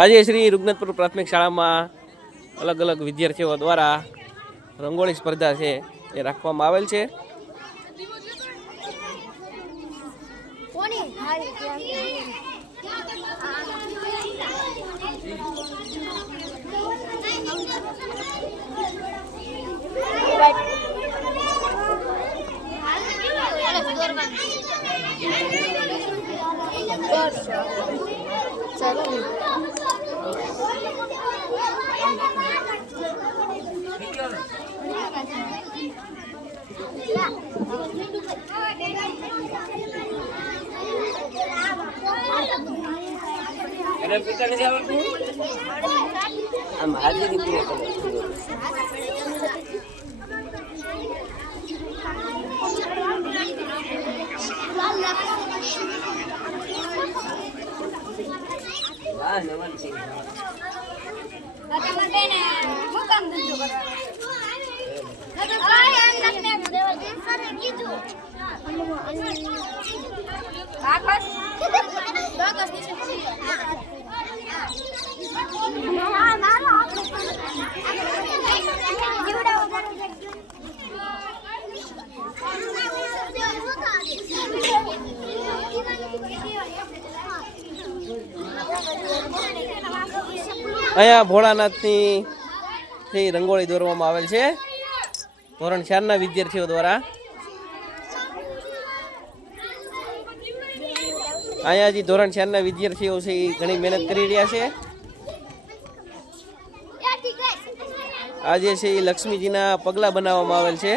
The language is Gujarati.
આજે શ્રી રૂગનાથપુર પ્રાથમિક શાળામાં અલગ અલગ વિદ્યાર્થીઓ દ્વારા રંગોળી સ્પર્ધા છે એ રાખવામાં આવેલ છે. અહીંયા ભોળાનાથની રંગોળી દોરવામાં આવેલ છે ધોરણ 4 ના વિદ્યાર્થીઓ દ્વારા. અહીંયા જે ધોરણ 4 ના વિદ્યાર્થીઓ છે એ ઘણી મહેનત કરી રહ્યા છે. આજે છે એ લક્ષ્મીજીના પગલા બનાવવામાં આવેલ છે.